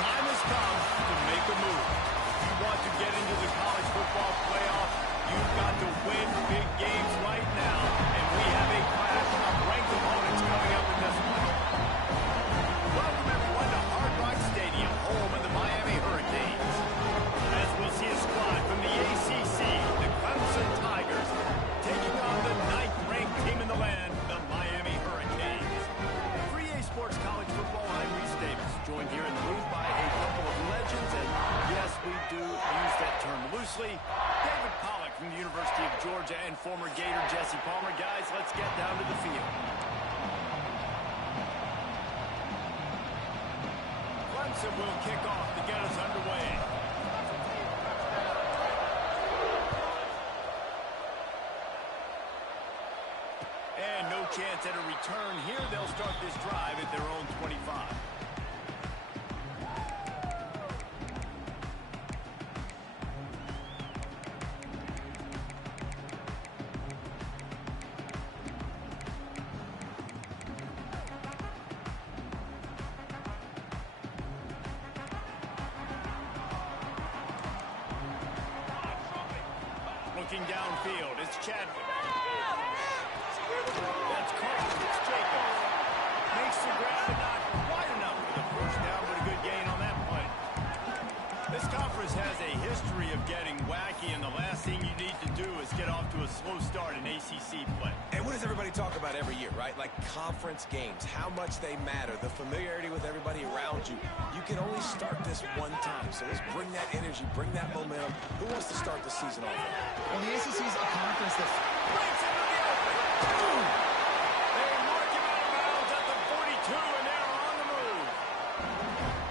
time has come to make a move. If you want to get into the college football playoff, you've got to win big games right now, and we have a clash of ranked opponents coming up in this one. Welcome, everyone, to Hard Rock Stadium, home of the Miami Hurricanes. As we'll see a squad from the ACC, the Clemson Tigers, taking on the 9th-ranked team in the land, the Miami Hurricanes. For EA Sports College Football, I'm Reese Davis, joined here in the booth by a couple of legends, and yes, we do use that term loosely. David Pollack from the University of Georgia and former Gator Jesse Palmer. Guys, let's get down to the field. Clemson will kick off to get us underway. And no chance at a return here. They'll start this drive at their own 25. Looking downfield, it's Chadwick. That's Carl. It's Jacobs. Makes the grab, but not quite enough for the first down, but a good gain on that play. This conference has a history of getting wacky, and the last thing you need to do is get off to a slow start in ACC play. And what does everybody talk about every year, right? Like conference games, how much they matter, the familiarity with everybody around you. You can only start this one time, so let's bring that energy, bring that momentum. Who wants to start the season off? Well, the ACC is a conference that breaks into the open. Boom! They mark him out of bounds at the 42, and they're on the move.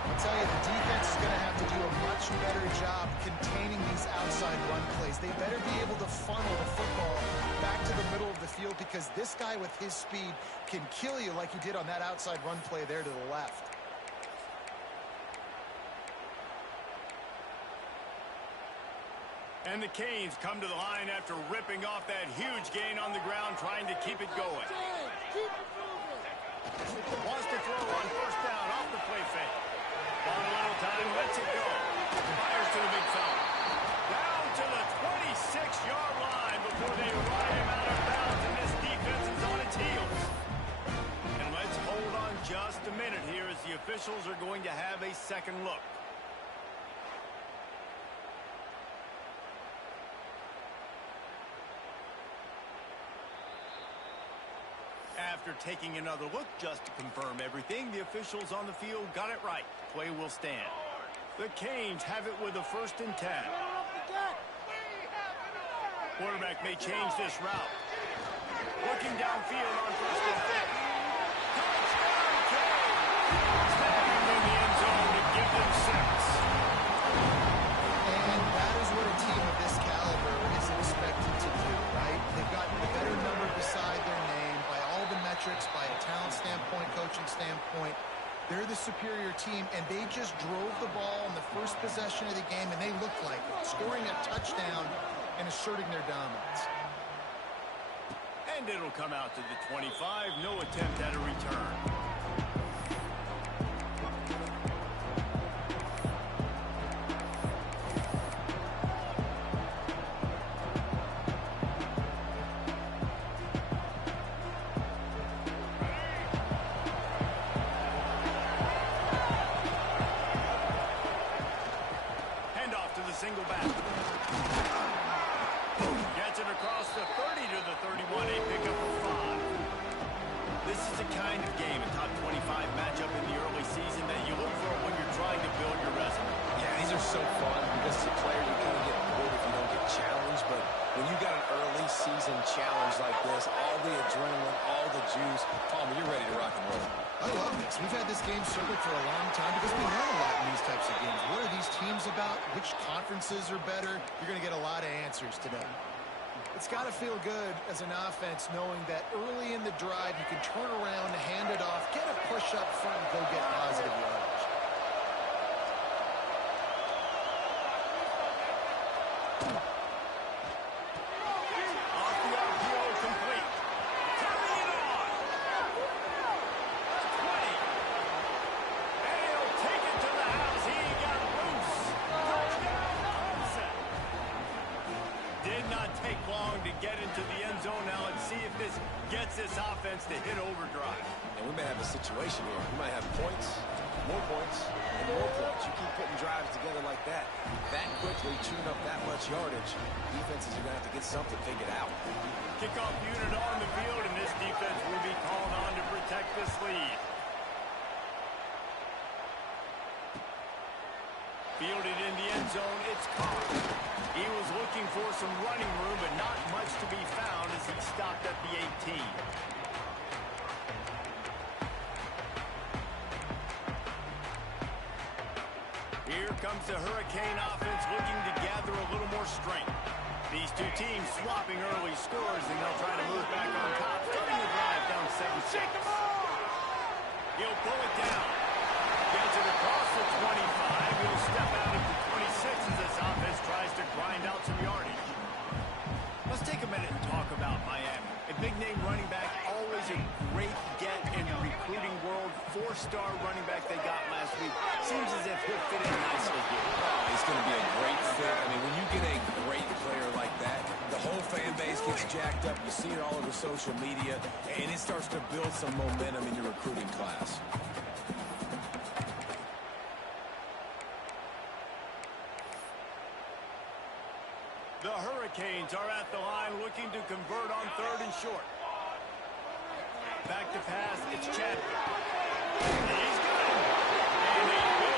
I'll tell you, the defense is going to have to do a much better job containing these outside run plays. They better be able to funnel the football back to the middle of the field, because this guy with his speed can kill you like he did on that outside run play there to the left. And the Canes come to the line after ripping off that huge gain on the ground, trying to keep it going. Wants to throw on first down off the play fake. On a little time, lets it go. Fires to the big fella. Down to the 26-yard line before they ride him out of bounds, and this defense is on its heels. And let's hold on just a minute here as the officials are going to have a second look. After taking another look just to confirm everything, the officials on the field got it right. Play will stand. The Canes have it with a 1st and 10. Quarterback may change this route. Looking downfield on 1st and 10. Touchdown, Canes! Snagging in the end zone to give them 6. And that is what a team of this caliber is expected to do, right? They've got the better number beside their name by all the metrics, by a talent standpoint, coaching standpoint. They're the superior team, and they just drove the ball in the first possession of the game, and they looked like it, scoring a touchdown and asserting their dominance. And it'll come out to the 25. No attempt at a return. Single back. Gets it across the 30 to the 31, a pickup of 5. This is the kind of game, a top 25 matchup in the early season, that you look for when you're trying to build your resume. Yeah, these are so fun because as a player you kind of get bored if you don't get challenged, but when you got an early season challenge like this, all the adrenaline, all the juice, Palmer, you're ready to rock and roll. I love this. We've had this game circled for a long time because we learn a lot in these types of games. What are these teams about? Which conferences are better? You're going to get a lot of answers today. It's got to feel good as an offense knowing that early in the drive you can turn around, hand it off, get a push up front, and go get positive yardage. get into the end zone. Now let's see if this gets this offense to hit overdrive. And we may have a situation here. We might have points, more points, and more points. You keep putting drives together like that quickly, chewing up that much yardage, defenses are going to have to get something figured out. Kickoff unit on the field, and this defense will be called on to protect this lead. Fielded in the end zone, it's Carr. He was looking for some running room, but not much to be found as he stopped at the 18. Here comes the Hurricane offense looking to gather a little more strength. These two teams swapping early scores, and they'll try to move back on top, starting the drive down 7-6. He'll pull it down. Gets it across the 25. He'll step out at the 26 as this offense tries to grind out some yardage. Let's take a minute and talk about Miami. A big-name running back, always a great get in the recruiting world. 4-star running back they got last week. Seems as if he'll fit in nicely here. Oh, he's going to be a great fit. I mean, when you get a great player like that, the whole fan base gets jacked up. You see it all over social media, and it starts to build some momentum in your recruiting class. The Hurricanes are at the line looking to convert on 3rd and short. Back to pass, it's Chadwick. And he's got him. And a big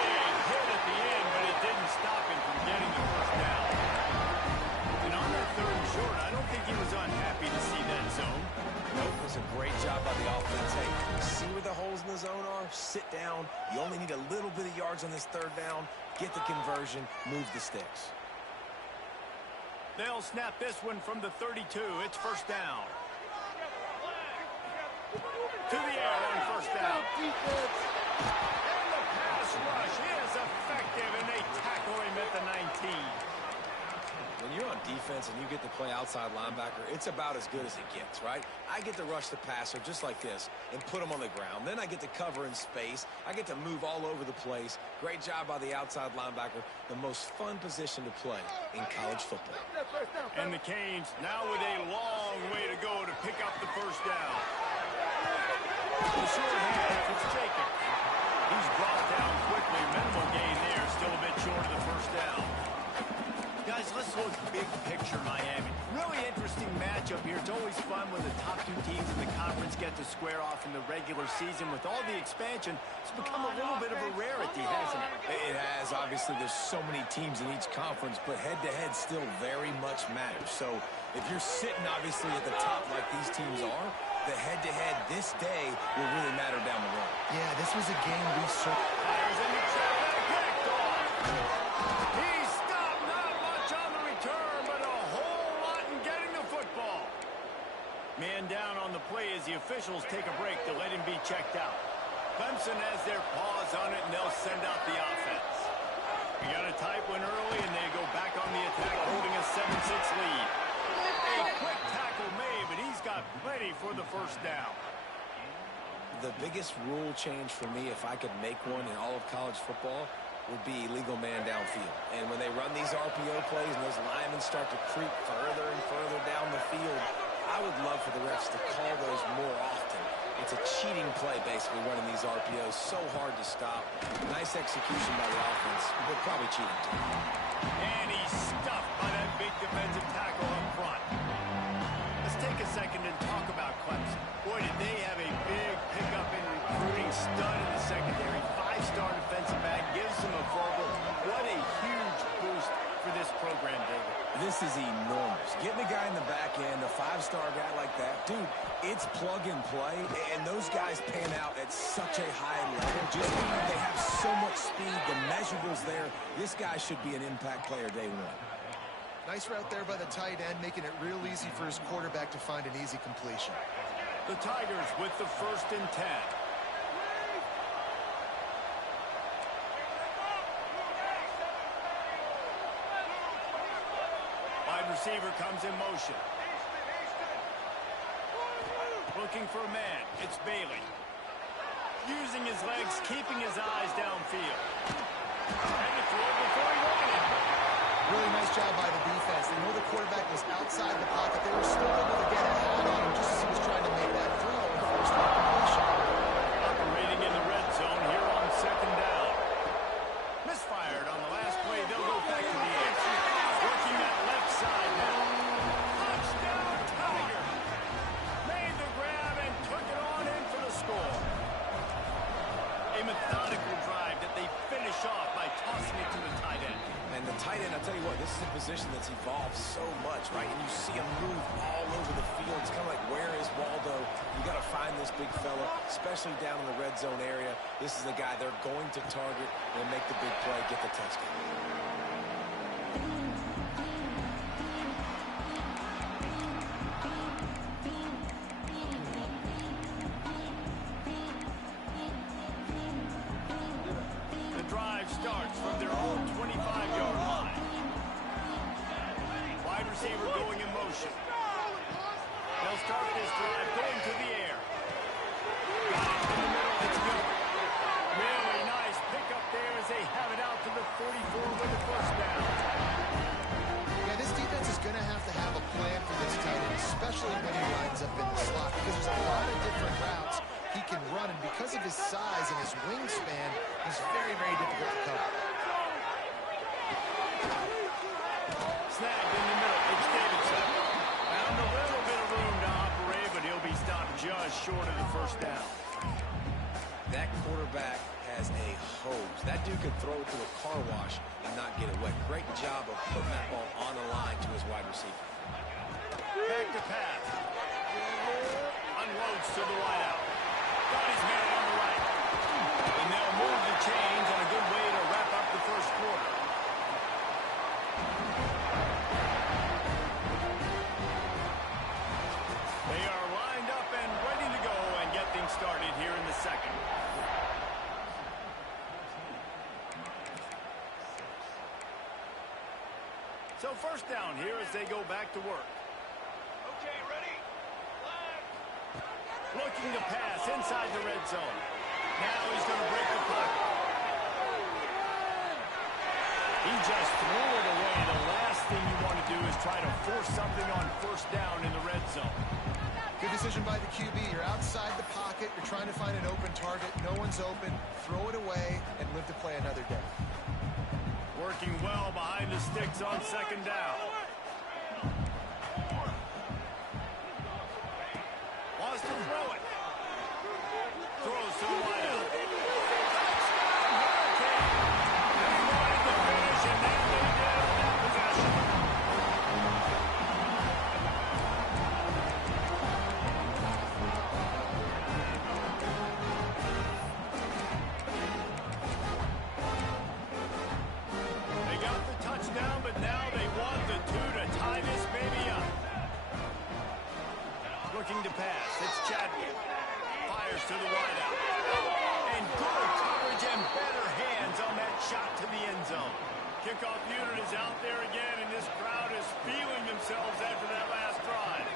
hit at the end, but it didn't stop him from getting the first down. And on that 3rd and short, I don't think he was unhappy to see that zone. Nope, it was a great job by the offense. Hey, see where the holes in the zone are? Sit down. You only need a little bit of yards on this 3rd down. Get the conversion. Move the sticks. They'll snap this one from the 32. It's 1st down. To the air on 1st down. And the pass rush is effective, and they tackle him at the 19. When you're on defense and you get to play outside linebacker, it's about as good as it gets, right? I get to rush the passer just like this and put him on the ground. Then I get to cover in space. I get to move all over the place. Great job by the outside linebacker. The most fun position to play in college football. And the Canes now with a long way to go to pick up the 1st down. The short half, it's Jacob. He's brought down quickly. Minimal gain there. Still a bit short of the 1st down. Guys, let's look big picture Miami. Really interesting matchup here. It's always fun when the top 2 teams in the conference get to square off in the regular season. With all the expansion, it's become a little bit of a rarity, hasn't it? It has. Obviously, there's so many teams in each conference, but head-to-head still very much matters. So if you're sitting, obviously, at the top like these teams are, the head-to-head this day will really matter down the road. Yeah, this was a game we saw. Fires in the trap and picked off. He stopped, not much on the return, but a whole lot in getting the football. Man down on the play as the officials take a break to let him be checked out. Clemson has their paws on it, and they'll send out the offense. We got a tight one early, and they go back on the attack, holding a 7-6 lead. A quick tackle made, but he's got plenty for the 1st down. The biggest rule change for me, if I could make one in all of college football, would be illegal man downfield. And when they run these RPO plays and those linemen start to creep further and further down the field, I would love for the refs to call those more often. It's a cheating play, basically, running these RPOs. So hard to stop. Nice execution by the offense, but probably cheating too. And he's stuffed by that big defensive tackle up front. Let's take a second and talk about Clemson. Boy, did they have a big pickup in recruiting. Stud in the secondary. 5-star defensive back. Gives them a verbal. What a huge boost for this program, David. This is enormous. Getting a guy in the back end, a 5-star guy like that, dude, it's plug and play, and those guys pan out at such a high level. Just they have so much speed, the measurables there. This guy should be an impact player day one. Nice route there by the tight end, making it real easy for his quarterback to find an easy completion. The Tigers with the 1st and 10. Wide receiver comes in motion. Looking for a man. It's Bailey. Using his legs, keeping his eyes downfield. And to throw before he wanted it. Really nice job by the defense. They know the quarterback was outside the pocket. They were still able to get a hat on him just as he was trying to make that throw and forced the completion. Operating in the red zone here on second down. Misfired on the last play. They'll go back to the edge. Working that left side now. Touchdown, Tiger. Made the grab and took it on in for the score. A methodical drive that they finish off by tossing it to the tight end. And the tight end, I'll tell you what, this is a position that's evolved so much, right? And you see him move all over the field. It's kind of like, where is Waldo? You got to find this big fella, especially down in the red zone area. This is the guy they're going to target and make the big play, get the touchdown. The drive starts from their own 25-yard line. Wide receiver going in motion. They'll start this drive going to the air. Got it in the middle. It's good. Really nice pickup there as they have it out to the 44 with the first down. Yeah, this defense is going to have a plan for this tight end, especially when he lines up in the slot, because there's a lot of different routes he can run, and because of his size and his wingspan, he's very, very difficult to cover. Snagged in the middle. It's Davidson. Found a little bit of room to operate, but he'll be stopped just short of the first down. That quarterback has a hose. That dude could throw it to a car wash and not get it wet. Great job of putting that ball on the line to his wide receiver. Back to pass. Unloads to the wideout. Got his man on the right. And they'll move the chains on a good way to wrap up the first quarter. They are lined up and ready to go and get things started here in the second. So first down here as they go back to work. Okay, ready? Looking to pass inside the red zone. Now he's going to break the pocket. He just threw it away. The last thing you want to do is try to force something on first down in the red zone. Good decision by the QB. You're outside the pocket. You're trying to find an open target. No one's open. Throw it away and live to play another day. Working well behind the sticks on second down. Wants to throw it. Throws to the wideout. Touchdown, Hurricane! They wanted to finish, and then they did on that possession. They got the touchdown, but now they want the two to tie this baby up. Looking to pass. It's Chadwick. Fires to the wideout. And good coverage and better hands on that shot to the end zone. Kickoff unit is out there again, and this crowd is feeling themselves after that last drive.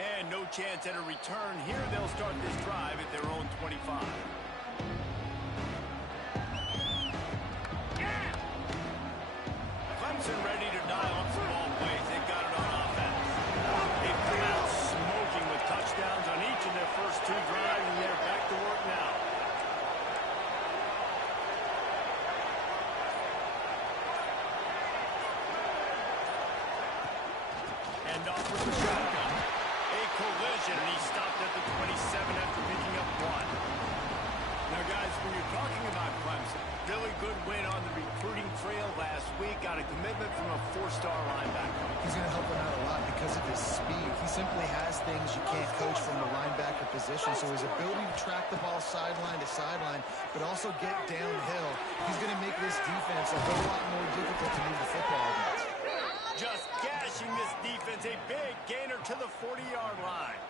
And no chance at a return here. They'll start this drive at their own 25. Clemson ready to dial up some ball plays. They've got it on offense. They've come out smoking with touchdowns on each of their first two drives, and they're back to work now. And off with the shotgun. A collision, and he stopped at the 27 after picking up one. Now, guys, when you're talking about Clemson, really good win on the recruiting trail last week. Got a commitment from a four-star linebacker. He's going to help him out a lot because of his speed. He simply has things you can't coach from the linebacker position. So his ability to track the ball sideline to sideline, but also get downhill, he's going to make this defense a whole lot more difficult to move the football against. Just gashing this defense, a big gainer to the 40-yard line.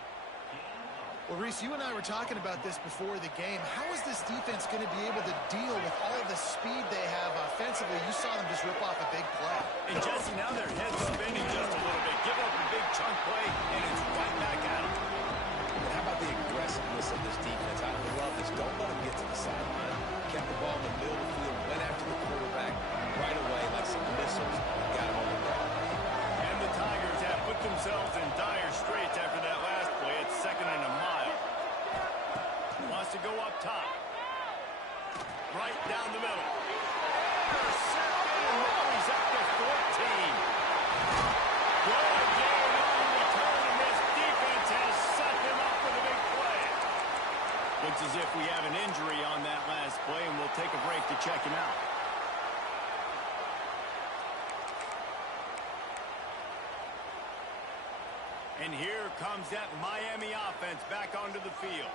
Well, Reese, you and I were talking about this before the game. How is this defense going to be able to deal with all the speed they have offensively? You saw them just rip off a big play. And Jesse, now their head's spinning just a little bit. Give up a big chunk play, and it's right back at them. And how about the aggressiveness of this defense? I love this. Don't let them get to the sideline. Kept the ball in the middle of the field. top. Right down the middle. Intercepted, and now he's up to 14. Good game on return, and this defense has set him up for the big play. Looks as if we have an injury on that last play, and we'll take a break to check him out. And here comes that Miami offense back onto the field.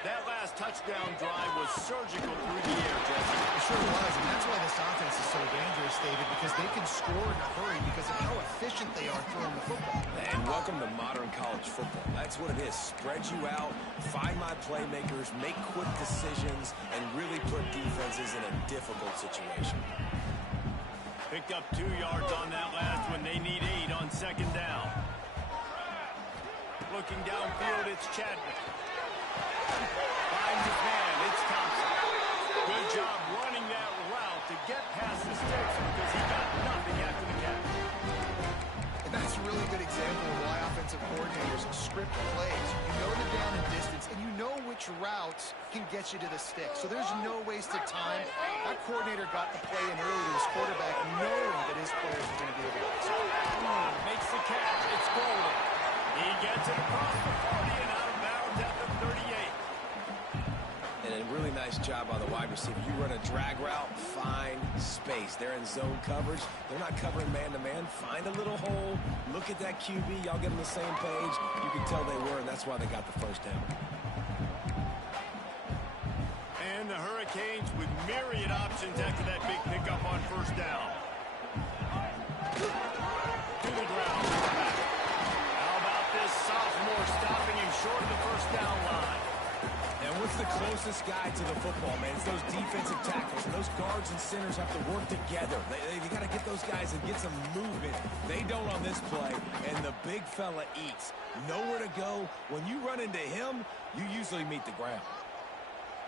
That last touchdown drive was surgical through the air, Jesse. It sure was, and that's why this offense is so dangerous, David, because they can score in a hurry because of how efficient they are throwing the football. And welcome to modern college football. That's what it is. Spread you out, find my playmakers, make quick decisions, and really put defenses in a difficult situation. Picked up 2 yards on that last one. They need 8 on second down. Looking downfield, it's Chadwick. Finds his man, it's Thompson. Good job running that route to get past the sticks because he got nothing after the catch. And that's a really good example of why offensive coordinators script plays. You know the down and distance, and you know which routes can get you to the stick. So there's no wasted time. That coordinator got the play in early to his quarterback, knowing that his players are going to be able to execute. Makes the catch, it's golden. He gets it across the 40 and out of bounds at the 38. And a really nice job by the wide receiver. You run a drag route, find space. They're in zone coverage. They're not covering man-to-man. Find a little hole. Look at that QB. Y'all get on the same page. You can tell they were, and that's why they got the first down. And the Hurricanes with myriad options after that big pickup on first down. To the ground. How about this sophomore stopping him short of the first down line? And what's the closest guy to the football, man? It's those defensive tackles. And those guards and centers have to work together. They got to get those guys and get some movement. They don't on this play, and the big fella eats. Nowhere to go. When you run into him, you usually meet the ground.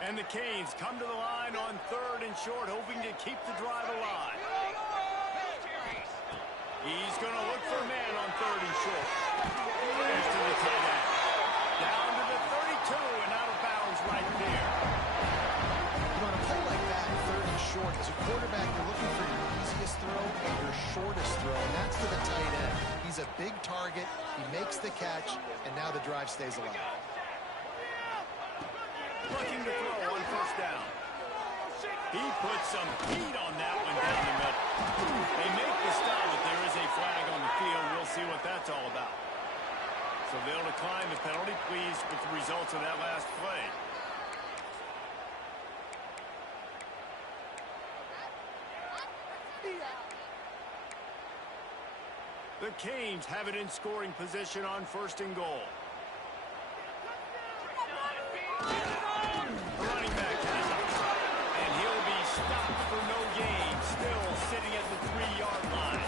And the Canes come to the line on 3rd and short, hoping to keep the drive alive. He's going to look for a man on 3rd and short. There's to the tight end. Down to the 32 and out of bounds right there. You know, on a play like that, 3rd and short, as a quarterback, you're looking for your easiest throw and your shortest throw, and that's to the tight end. He's a big target. He makes the catch, and now the drive stays alive. Looking to throw on first down. He puts some heat on that one down the middle. They make the stop, but there is a flag on the field. We'll see what that's all about. So they'll decline the penalty. Pleased with the results of that last play. The Canes have it in scoring position on 1st and goal. Running back has it. And he'll be stopped for no gain. Still sitting at the 3-yard line.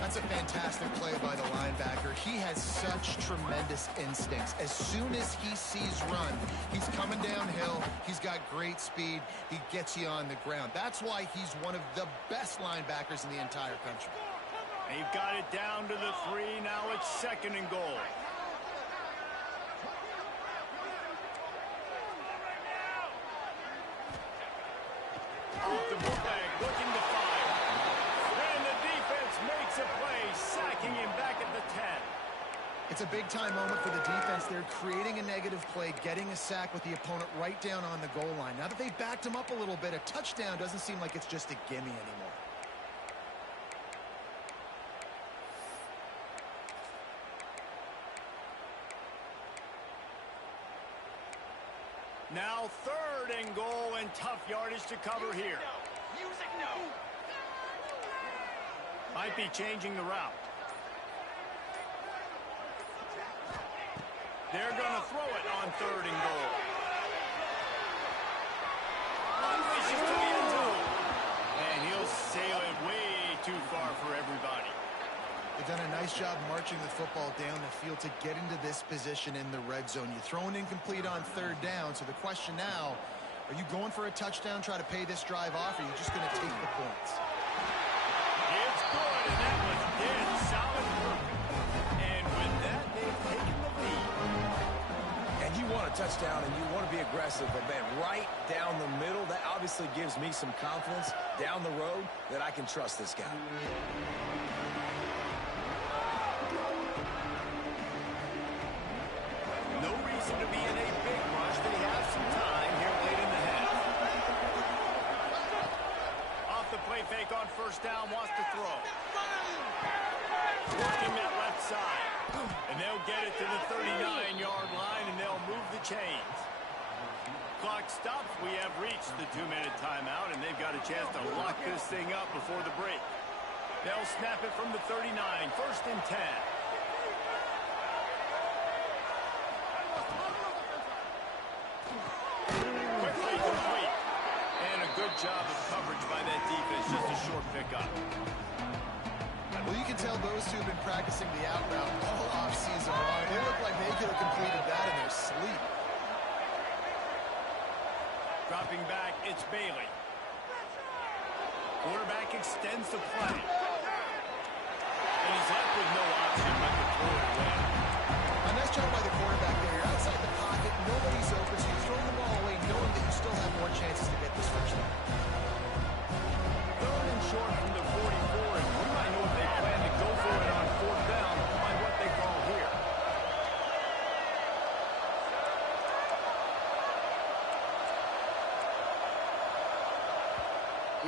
That's a fantastic play by the linebacker. He has such tremendous instincts. As soon as he sees run, he's coming downhill. He's got great speed. He gets you on the ground. That's why he's one of the best linebackers in the entire country. They've got it down to the 3. Now it's 2nd and goal. Off the bootleg, looking to fire. And the defense makes a play, sacking him back at the 10. It's a big-time moment for the defense. They're creating a negative play, getting a sack with the opponent right down on the goal line. Now that they've backed him up a little bit, a touchdown doesn't seem like it's just a gimme anymore. Now 3rd and goal, and tough yardage to cover here. Might be changing the route. They're going to throw it on 3rd and goal. Unleashes to the end zone. And he'll sail it way too far for everybody. They've done a nice job marching the football down the field to get into this position in the red zone. You throw an incomplete on 3rd down, so the question now, are you going for a touchdown, try to pay this drive off, or are you just going to take the points? It's good, and that was dead solid perfect. And with that, they've taken the lead. And you want to touchdown and you want to be aggressive, but man, right down the middle, that obviously gives me some confidence down the road that I can trust this guy. No reason to be in a big rush. They have some time here late in the half. Off the play fake on first down, wants to throw. Working that left side. And they'll get it to the 39-yard line, and they'll move the chains. Clock stops. We have reached the 2-minute timeout, and they've got a chance to lock this thing up before the break. They'll snap it from the 39, 1st and 10. Quickly complete. And a good job of coverage by that defense. Just a short pickup. Well, you can tell those two have been practicing the out route all offseason long. They look like they could have completed that in their sleep. Dropping back, it's Bailey. Quarterback extends the play. And he's left with no option but to throw it away. A nice job by the quarterback there. You're outside the pocket, nobody's open, so you throw the ball away knowing that you still have more chances to get this first down. 3rd and short from the 44, and we might know if they plan to go for it on 4th down by what they call here.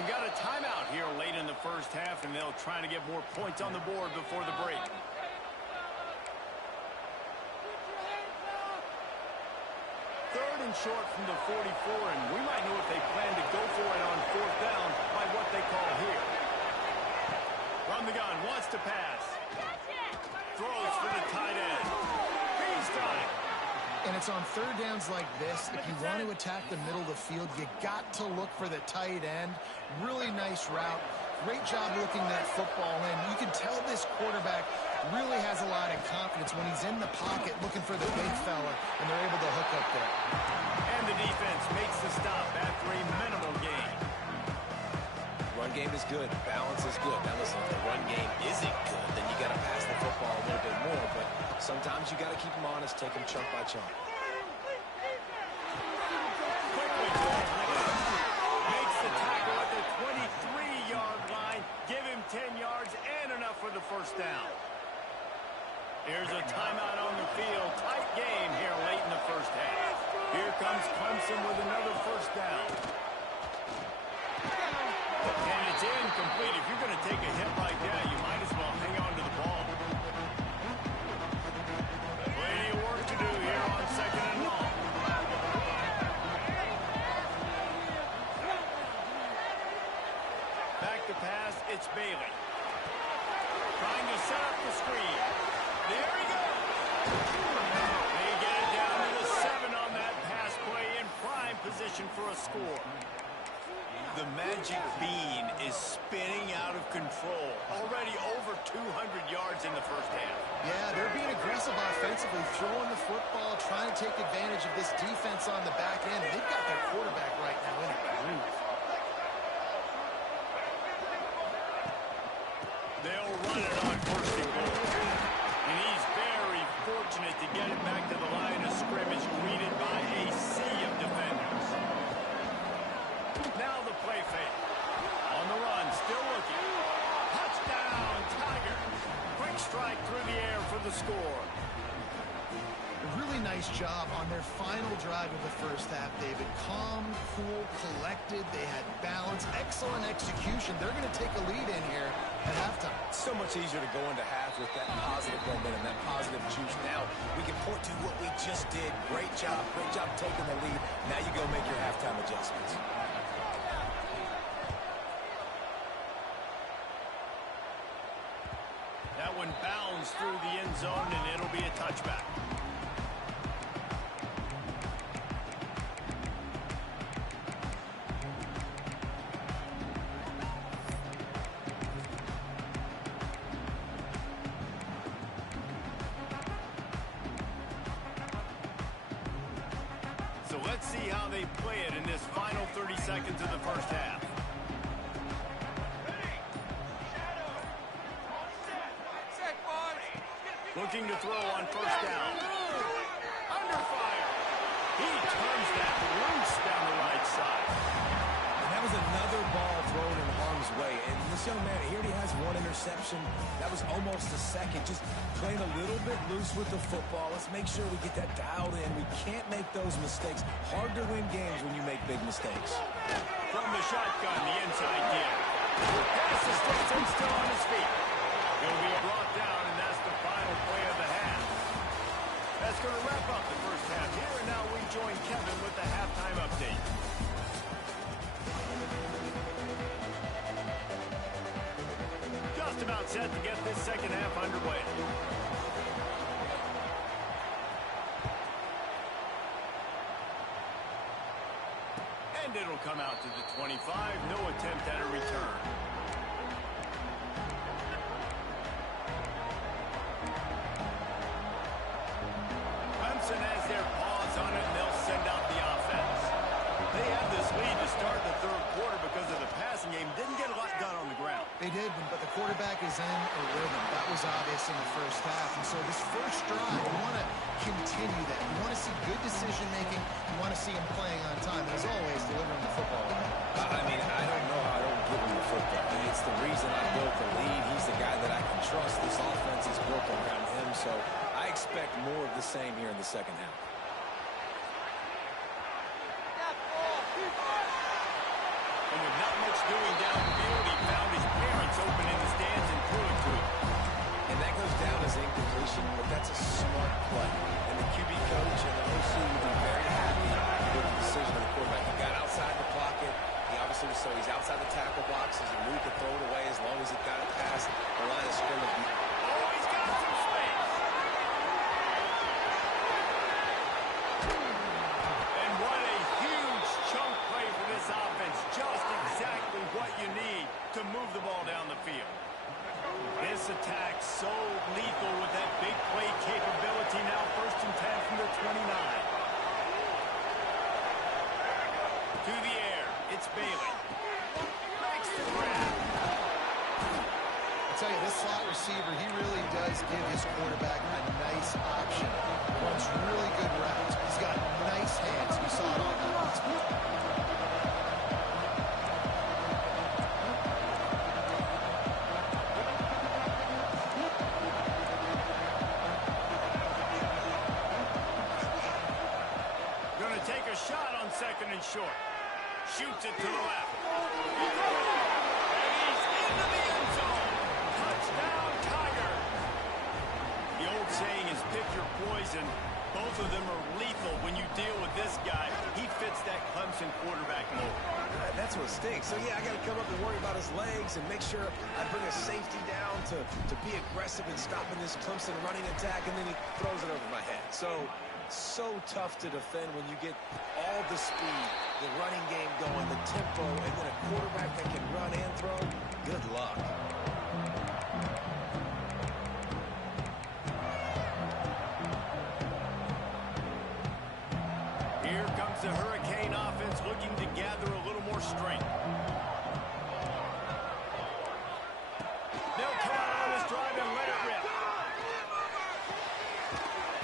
We got a timeout here late in the first half, and they'll try to get more points on the board before the break. Third and short from the 44, and we might know if they plan to go for it on 4th down by what they call here. From the gun, wants to pass. Throws for the tight end. He's got it. And it's on 3rd downs like this. If you want to attack the middle of the field, you got to look for the tight end. Really nice route. Great job looking that football in. You can tell this quarterback really has a lot of confidence when he's in the pocket looking for the big fella, and they're able to hook up there. And the defense makes the stop after a minimal gain. Run game is good. Balance is good. Now listen, if the run game isn't good, then you got to pass the football a little bit more. But sometimes you got to keep them honest, take them chunk by chunk. Quickly makes the tackle at the 23-yard line. Give him 10 yards and enough for the first down. Here's a timeout on the field. Tight game here late in the first half. Here comes Clemson with another first down. And it's incomplete. If you're going to take a hit like that, you might as well hang on to the ball. Plenty of work to do here on 2nd and long. Back to pass, it's Bailey. Trying to set up the screen. There he goes. They get it down to the 7 on that pass play in prime position for a score. The magic bean is spinning out of control. Already over 200 yards in the first half. Yeah, they're being aggressive offensively, throwing the football, trying to take advantage of this defense on the back end. They've got their quarterback right now in a groove. They'll run it on 1st and goal. And he's very fortunate to get it back to the line of scrimmage, greeted by a sea of defenders. Now the play fake. On the run, still looking. Touchdown, Tigers. Quick strike through the air for the score. A really nice job on their final drive of the first half, David. Calm, cool, collected. They had balance, excellent execution. They're going to take a lead in here at halftime. It's so much easier to go into half with that positive momentum, that positive juice. Now we can point to what we just did. Great job taking the lead. Now you go make your halftime adjustments. That one bounds through the end zone, and it'll be a touchback. So let's see how they play it in this final 30 seconds of the first half. Looking to throw on first down. Under fire. turns that loose down the right side. And that was another ball thrown in harm's way. And this young man, he already has one interception. That was almost a second. Just playing a little bit loose with the football. Let's make sure we get that dialed in. We can't make those mistakes. Hard to win games when you make big mistakes. From the shotgun, the inside deal. Pass is still on his feet. He'll be brought down, and that's the final play of the half. That's going to wrap up the first half here, and now we join Kevin with the halftime update. Just about set to get this second half underway. And it'll come out to the 25. No attempt at a return. Clemson has their paws on it, and they'll send out the offense. They had this lead to start the third quarter because of the passing game. Didn't get a lot done on the ground. They did, but the quarterback is in a rhythm. That was obvious in the first half. And so this first drive, you want to continue that. You want to see good decision-making. You want to see him playing on time. And as always, delivering the football. I mean, I don't know how I don't give him the football. I mean, it's the reason I built the lead. He's the guy that I can trust. This offense is built around him. So I expect more of the same here in the second half. And with not much doing downfield, he found his parents open in the stands and threw it to him. And that goes down as incompletion, but that's a smart play. And the QB coach and the OC will be very happy with the decision of the quarterback. He got outside the pocket. He obviously was so he's outside the tackle box. He moved to throw it away as long as he got it past the line of scrimmage. Oh, he's got some space. And what a huge chunk play for this offense. Just exactly what you need to move the ball down the field. This attack so lethal with that big play capability. Now 1st and 10 from the 29. To the air. It's Bailey. Makes the grab. I tell you, this slot receiver, he really does give his quarterback a nice option. Runs really good routes. He's got nice hands. You saw it on that. Going to take a shot on 2nd and short. Shoots it to the left. And he's into the end zone. Touchdown, Tiger. The old saying is pick your poison. Both of them are lethal when you deal with this guy. He fits that Clemson quarterback mold. That's what stinks. So, yeah, I got to come up and worry about his legs and make sure I bring a safety down to be aggressive in stopping this Clemson running attack, and then he throws it over my head. So tough to defend when you get all the speed, the running game going, the tempo, and then a quarterback that can run and throw. Good luck. Here comes the Hurricane offense looking to gather a little more strength. They'll come out on this drive and let it rip.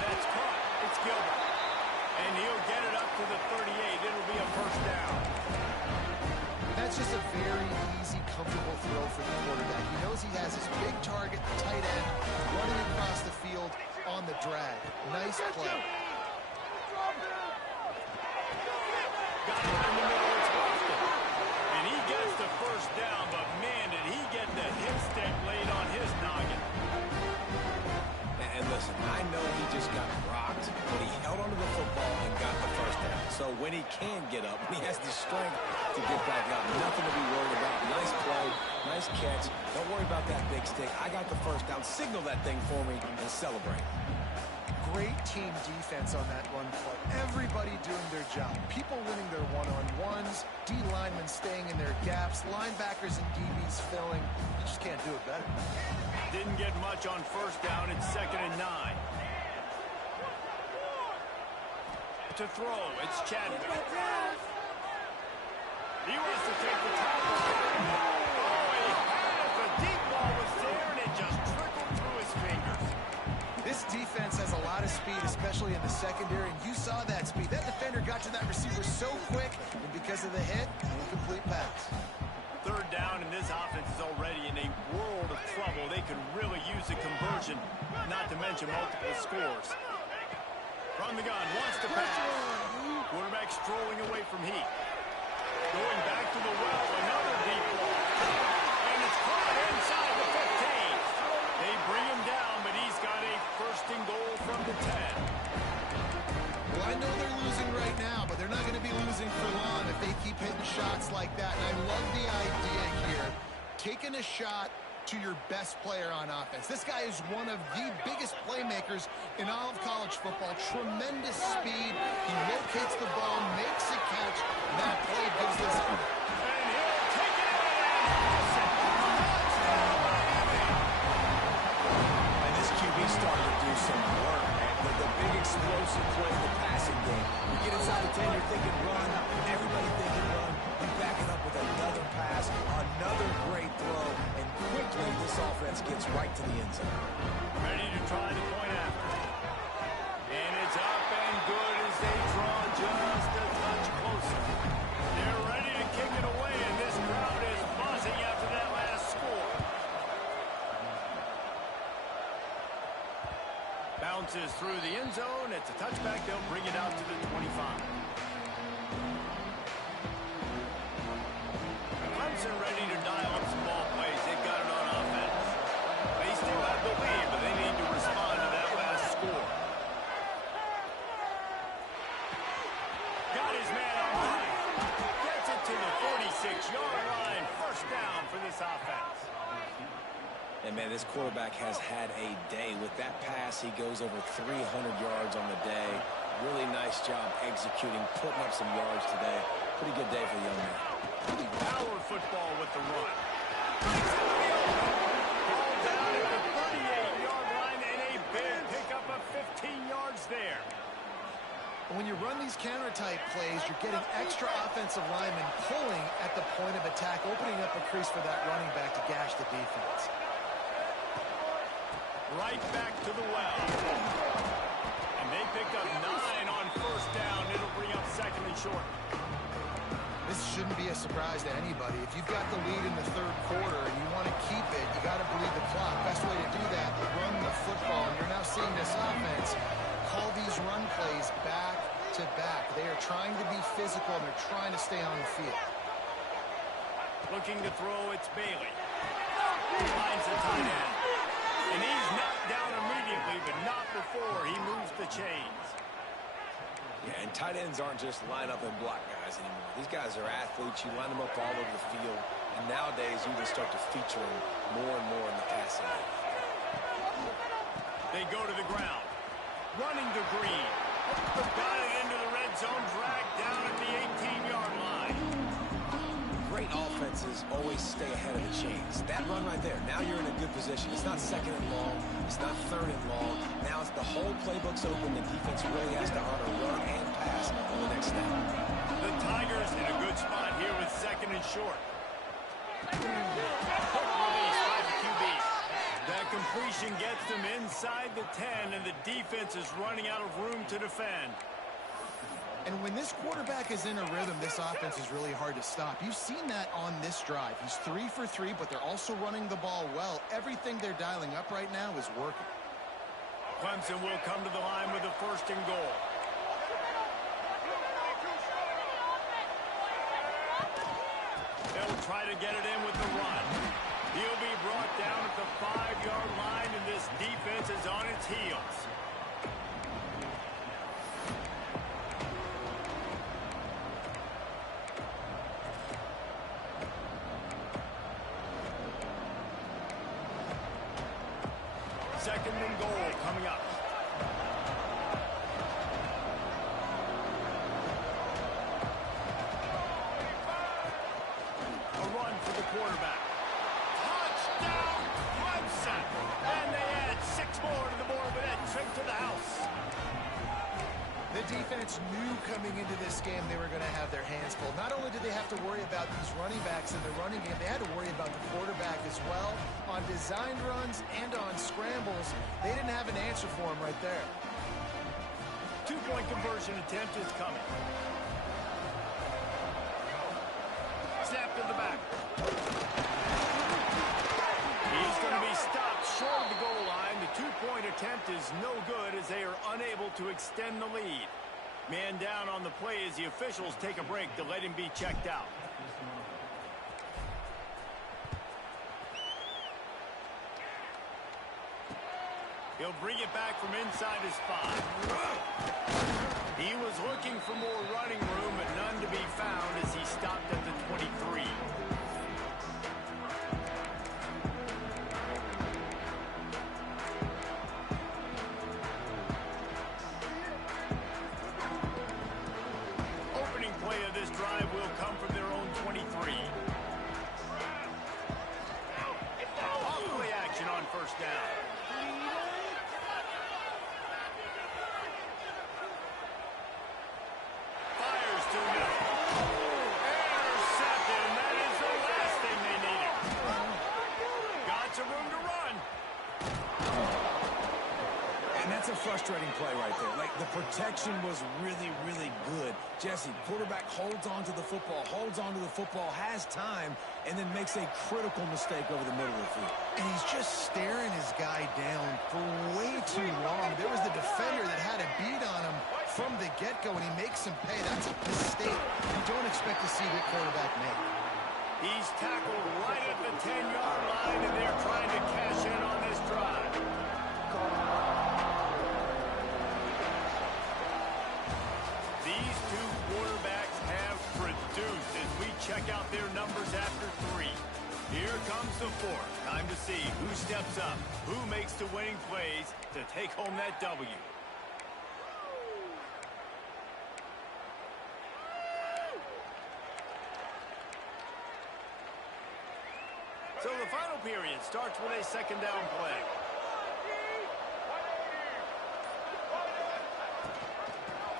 That's caught. It's Gilbert. And he'll get it up to the 38. It'll be a 1st down. That's just a very easy, comfortable throw for the quarterback. He knows he has his big target, the tight end, running across the field on the drag. Nice play. Got it in the middle. It's Boston. And he gets the 1st down, but man, did he get the hip step laid on his noggin. And listen, I know he just got rocked, but he held onto the football and got the 1st down. So when he can get up, when he has the strength to get back up, nothing to be worried about. Nice play, nice catch. Don't worry about that big stick. I got the 1st down. Signal that thing for me and celebrate. Great team defense on that run play. Everybody doing their job. People winning their one-on-ones, D linemen staying in their gaps, linebackers and DBs filling. You just can't do it better. Didn't get much on 1st down. It's 2nd and 9. To throw, it's Chadwick. He wants to take the top off. Oh, he had it. The deep ball was there, and it just trickled through his fingers. This This defense has a lot of speed, especially in the secondary, and you saw that speed. That defender got to that receiver so quick, and because of the hit, incomplete pass. Third down, and this offense is already in a world of trouble. They could really use a conversion, not to mention multiple scores. From the gun, wants to pass. Quarterback strolling away from Heat. Going back to the well, another deep ball. And it's caught inside the 15. They bring him down, but he's got a first and goal from the 10. Well, I know they're losing right now, but they're not going to be losing for long if they keep hitting shots like that. And I love the idea here, taking a shot to your best player on offense. This guy is one of the biggest playmakers in all of college football. Tremendous speed. He locates the ball, makes a catch. That play gives this. And he'll take it And this QB started to do some work, man. The big explosive play in the passing game. You get inside the 10, you're thinking run. Everybody thinking run. You back it up with another pass, another great throw, and quickly this offense gets right to the end zone. Ready to try the point after. And it's up and good as they draw just a touch closer. They're ready to kick it away, and this crowd is buzzing after that last score. Bounces through the end zone. It's a touchback. They'll bring it out to the 25. Clemson ready to dial up some ball plays. They've got it on offense. They still have the lead, but they need to respond to that last score. Got his man on line. Gets it to the 46-yard line. First down for this offense. And, man, this quarterback has had a day. With that pass, he goes over 300 yards on the day. Really nice job executing, putting up some yards today. Pretty good day for the young man. Power football with the run. Ball down at the 38-yard line, and a big pickup of 15 yards there. When you run these counter-type plays, you're getting extra offensive linemen pulling at the point of attack, opening up a crease for that running back to gash the defense. Right back to the well. And they pick up 9 on first down. It'll bring up second and short. This shouldn't be a surprise to anybody. If you've got the lead in the third quarter and you want to keep it, you got to bleed the clock. Best way to do that, run the football. And you're now seeing this offense call these run plays back to back. They are trying to be physical, and they're trying to stay on the field. Looking to throw, it's Bailey. Finds the tight end. And he's knocked down immediately, but not before he moves the chains. Yeah, and tight ends aren't just line up and block guys anymore. These guys are athletes. You line them up all over the field. And nowadays, you can start to feature them more and more in the passing game. They go to the ground. Running to Green. Got it into the red zone. Dragged down at the 18-yard line. Great offenses always stay ahead of the chains. That run right there, now you're in a good position. It's not second and long. It's not third and long. Now it's the whole playbook's open. The defense really has to honor run and pass on the next snap. The Tigers in a good spot here with second and short. Quick release by the QB. That completion gets them inside the 10, and the defense is running out of room to defend. And when this quarterback is in a rhythm, this offense is really hard to stop. You've seen that on this drive. He's 3 for 3, but they're also running the ball well. Everything they're dialing up right now is working. Clemson will come to the line with a first and goal. They'll try to get it in with the run. He'll be brought down at the 5-yard line, and this defense is on its heels. Second and goal coming up. A run for the quarterback. Touchdown, Clemson! And they add 6 more to the board with that trip to the house. The defense knew coming into this game they were going to have their hands full. Not only did they have to worry about these running backs in the running game, they had to worry about the quarterback as well. On designed runs and on scrambles, they didn't have an answer for him right there. Two-point conversion attempt is coming. Snap to the back. He's going to be stopped short of the goal line. The two-point attempt is no good as they are unable to extend the lead. Man down on the play as the officials take a break to let him be checked out. He'll bring it back from inside his 5. He was looking for more running room, but none to be found as he stopped at the 23. Opening play of this drive will come from their own 23. Off-play action on first down. That's a frustrating play right there. Like, the protection was really, really good. Jesse, quarterback holds on to the football, has time, and then makes a critical mistake over the middle of the field. And he's just staring his guy down for way too long. There was the defender that had a beat on him from the get-go, and he makes him pay. That's a mistake you don't expect to see the quarterback make. He's tackled right at the 10-yard line, and they're trying to cash in on this drive. These two quarterbacks have produced as we check out their numbers after 3. Here comes the 4th. Time to see who steps up, who makes the winning plays to take home that W. So the final period starts with a second down play.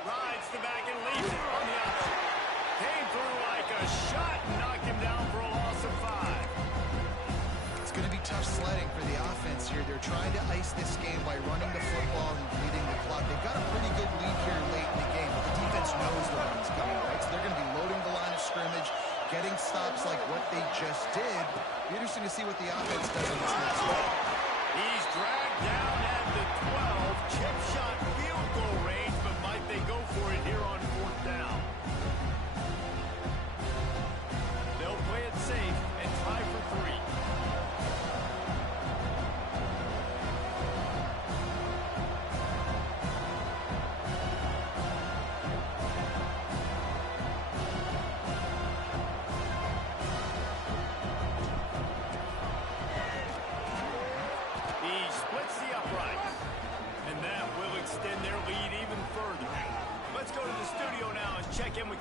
Rides the back and leaves it on the option. Came through like a shot and knocked him down for a loss of 5. It's going to be tough sledding for the offense here. They're trying to ice this game by running the football and bleeding the clock. They've got a pretty good lead here late in the game, but the defense knows the run's coming, right? So they're going to be loading the line of scrimmage, getting stops like what they just did. Be interesting to see what the offense does in this next one. He's dragged down at the 12. Chip shot field goal range, but might they go for it here on 4th down? They'll play it safe and try for 3.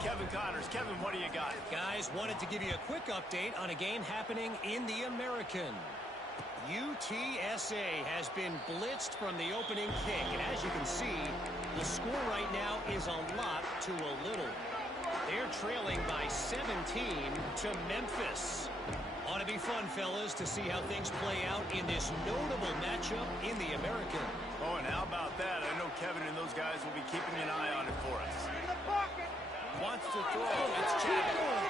Kevin Connors. Kevin, what do you got? Guys, wanted to give you a quick update on a game happening in the American. UTSA has been blitzed from the opening kick, and as you can see, the score right now is a lot to a little. They're trailing by 17 to Memphis. Ought to be fun, fellas, to see how things play out in this notable matchup in the American. Oh, and how about that? I know Kevin and those guys will be keeping an eye on it for us. Wants to throw. It's Chapman.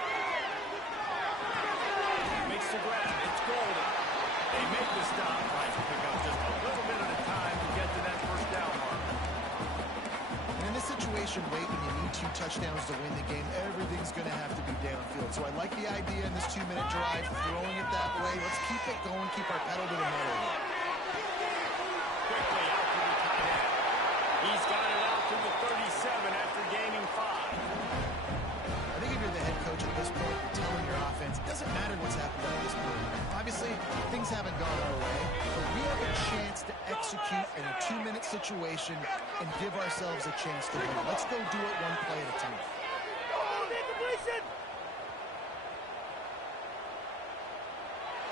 Makes the grab. It's Golden. They make the stop. Tries to pick up just a little bit at a time to get to that first down mark. And in this situation, late when you need 2 touchdowns to win the game, everything's going to have to be downfield. So I like the idea in this 2-minute drive, throwing it that way. Let's keep it going, keep our pedal to the metal. Quickly out to the tight end. He's got it out to the 37 after gaining 5. I think if you're the head coach at this point, you're telling your offense, it doesn't matter what's happened at this point. Obviously, things haven't gone our way, but we have a chance to execute in a 2-minute situation and give ourselves a chance to win. Let's go do it one play at a time.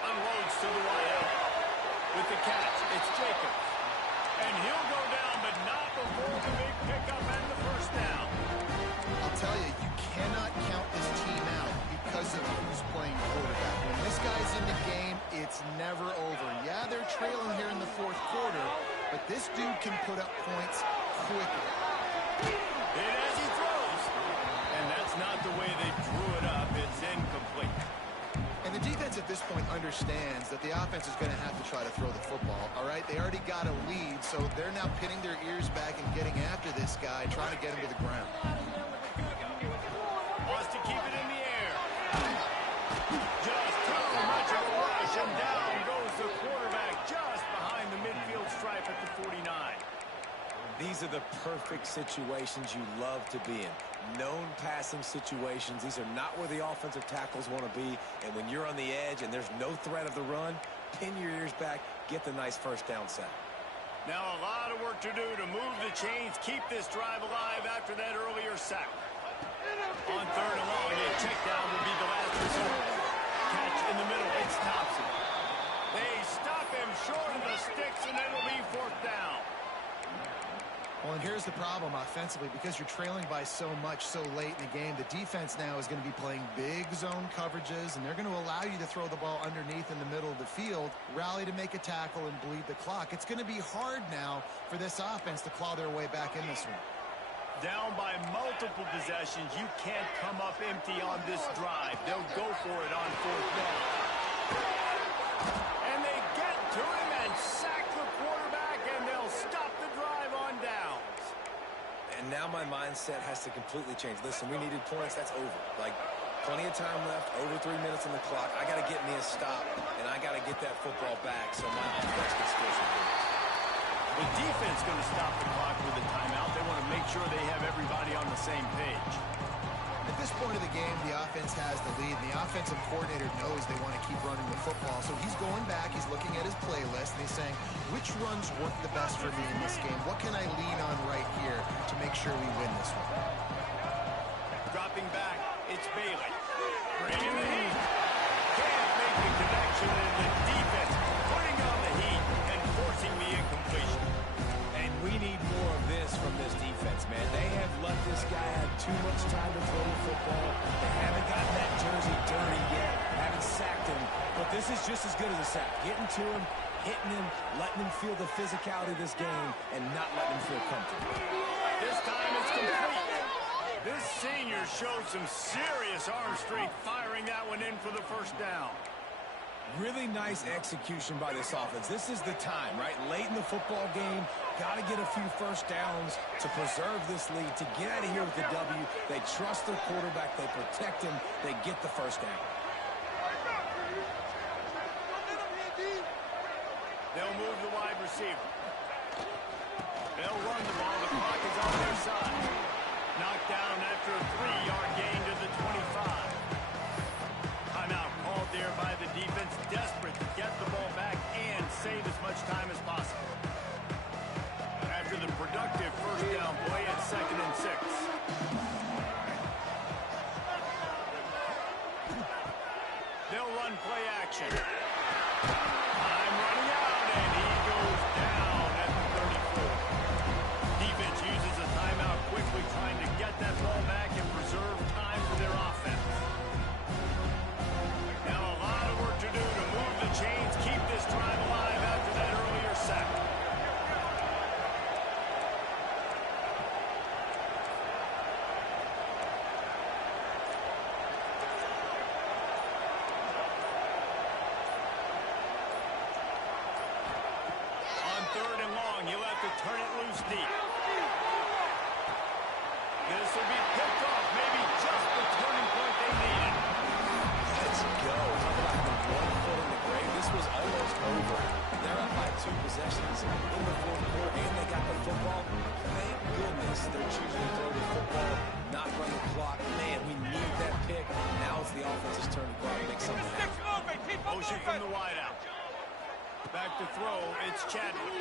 Unloads to the wideout. With the catch, it's Jacobs. And he'll go down, but not before the big pickup and the first this point understands that the offense is going to have to try to throw the football, all right? They already got a lead, so they're now pinning their ears back and getting after this guy, trying to get him to the ground. Wants to keep it in the air. Just too much of a rush, and down goes the quarterback just behind the midfield stripe at the 49. These are the perfect situations you love to be in. Known passing situations. These are not where the offensive tackles want to be. And when you're on the edge and there's no threat of the run, pin your ears back, get the nice first down sack. Now a lot of work to do to move the chains, keep this drive alive after that earlier sack. On third and long, a check down will be the last resort. Catch in the middle, it's Thompson. They stop him short of the sticks, and it'll be fourth down. Well, and here's the problem offensively. Because you're trailing by so much so late in the game, the defense now is going to be playing big zone coverages, and they're going to allow you to throw the ball underneath in the middle of the field, rally to make a tackle, and bleed the clock. It's going to be hard now for this offense to claw their way back in this one. Down by multiple possessions, you can't come up empty on this drive. They'll go for it on fourth down. And they get to him and sack the quarterback, and they'll stop the drive on downs. And now my mindset has to completely change. Listen, we needed points. That's over. Like, plenty of time left, over 3 minutes on the clock. I got to get me a stop, and I got to get that football back so my offense can score some points. The defense going to stop the clock with a timeout. They want to make sure they have everybody on the same page. At this point of the game, the offense has the lead, and the offensive coordinator knows they want to keep running the football. So he's going back, he's looking at his playlist, and he's saying, which runs work the best for me in this game? What can I lean on right here to make sure we win this one? Dropping back, it's Bailey. Bringing the heat. Can't make the connection, and the defense putting on the heat and forcing the incompletion. And we need more of this from this defense, man. They have let this guy have too much time to throw the football. They haven't gotten that jersey dirty yet, haven't sacked him. But this is just as good as a sack. Getting to him, hitting him, letting him feel the physicality of this game, and not letting him feel comfortable. This time it's complete. This senior showed some serious arm strength firing that one in for the first down. Really nice execution by this offense. This is the time, right? Late in the football game, got to get a few first downs to preserve this lead, to get out of here with the W. They trust their quarterback. They protect him. They get the first down. They'll move the wide receiver. They'll run the ball. The clock is on their side. Knocked down after a 3-yard gain to the 25. Timeout called there by the defense, desperate to get the ball back and save as much time as possible. After the productive first down play, it's 2nd and 6. They'll run play action. Time running out, and he goes down at the 34. Defense uses a timeout quickly, trying to get that ball back and preserve time for their offense. Now a lot of work to do to move the chains, keep this drive alive after that earlier sack. On third and long, you'll have to turn it loose deep. This will be picked off, maybe just the turning point they needed. Let's go. Talk about having 1 foot in the grave. This was almost over. They're up by 2 possessions in the fourth quarter, and they got the football. Thank goodness they're choosing to throw the football, not run the clock. Man, we need that pick. Now it's the offense's turn to go out and make something happen. Motion from the wideout. Back to throw, it's Chadwick.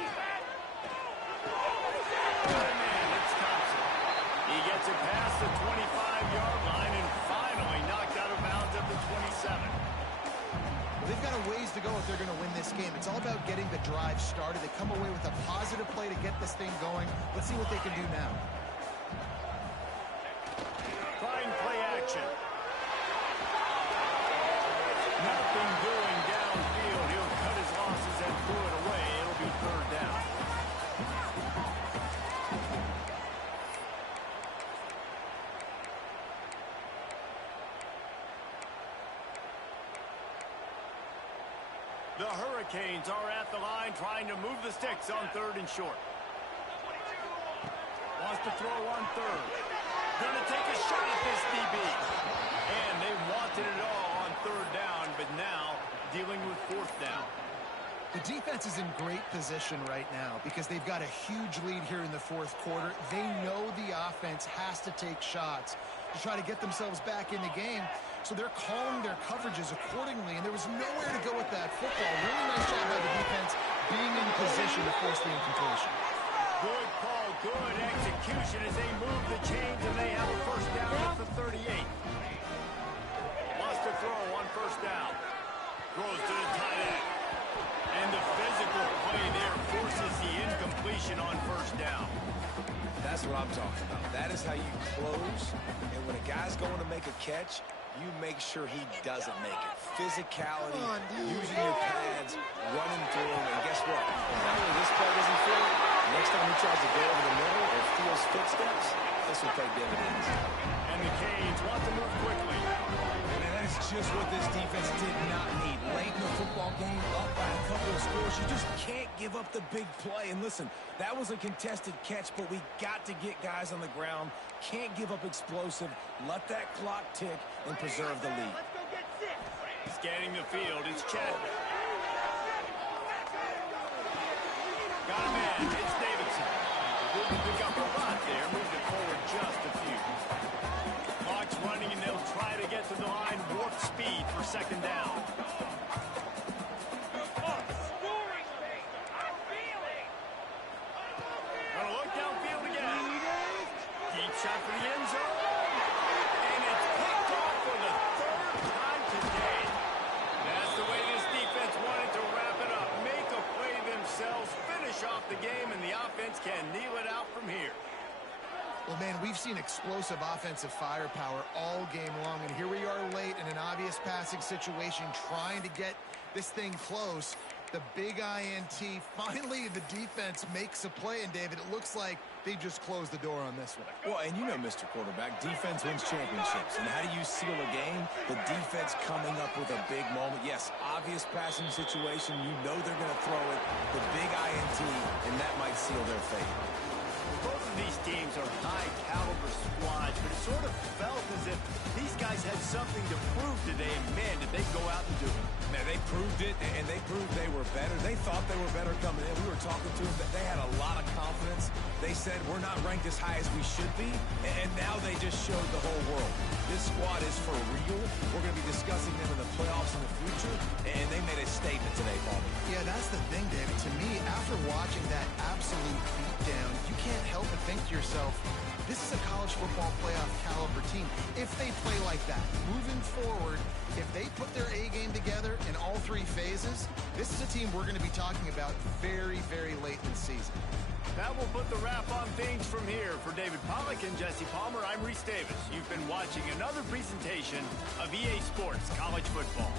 Man, it's Thompson. He gets it past the 25-yard line and finally knocked out of bounds at the 27. They've got a ways to go if they're going to win this game. It's all about getting the drive started. They come away with a positive play to get this thing going. Let's see what they can do now. Trying play action. Nothing doing downfield. He'll cut his losses and throw it away. It'll be third down. The Hurricanes are at the line trying to move the sticks on 3rd and short. Wants to throw on 3rd. Gonna take a shot at this DB. And they wanted it all on 3rd down, but now dealing with 4th down. The defense is in great position right now because they've got a huge lead here in the 4th quarter. They know the offense has to take shots to try to get themselves back in the game. So they're calling their coverages accordingly, and there was nowhere to go with that football. Really nice job by the defense being in position to force the incompletion. Good call, good execution as they move the chains, and they have a 1st down at the 38. Wants to throw on 1st down. Throws to the tight end. And the physical play there forces the incompletion on 1st down. That's what I'm talking about. That is how you close. And when a guy's going to make a catch, you make sure he doesn't make it. Physicality, using your pads, running through him, and guess what? Not only this play doesn't fit, next time he tries to go over the middle or feels footsteps, this will pay dividends. And the Canes want to move quickly. And that's just what this defense did not need. Late in the football game, up by a couple of scores, you just can't give up the big play. And listen, that was a contested catch, but we got to get guys on the ground. Can't give up explosive. Let that clock tick and preserve the lead. Scanning the field, it's Chadwick. Got a man, it's Davidson. Didn't pick up a lot there, moved it forward just a few. Clock's running, and they'll try to get to the line, warp speed for 2nd down. Gonna look downfield again. Deep shot for the end zone. And it's picked off for the 3rd time today. That's the way this defense wanted to wrap it up. Make a play themselves, finish off the game, and the offense can kneel it out from here. Well, man, we've seen explosive offensive firepower all game long, and here we are late in an obvious passing situation trying to get this thing close. The big INT, finally the defense makes a play, and David, it looks like they just closed the door on this one. Well, and you know, Mr. Quarterback, defense wins championships. And how do you seal a game? The defense coming up with a big moment. Yes, obvious passing situation. You know they're going to throw it. The big INT, and that might seal their fate. Both of these teams are high-caliber squads, but it sort of felt as if these guys had something to prove today, and man, did they go out and do it. Man, they proved it, and they proved they were better. They thought they were better coming in. We were talking to them. They had a lot of confidence. They said, we're not ranked as high as we should be, and now they just showed the whole world. This squad is for real. We're going to be discussing them in the playoffs in the future, and they made a statement today, Paul. Yeah, that's the thing, David. To me, after watching that absolute beatdown, you can't help but think to yourself, this is a college football playoff caliber team. If they play like that, moving forward, if they put their A game together in all 3 phases, this is a team we're going to be talking about very, very late in the season. That will put the wrap on things from here. For David Pollack and Jesse Palmer, I'm Reese Davis. You've been watching another presentation of EA Sports College Football.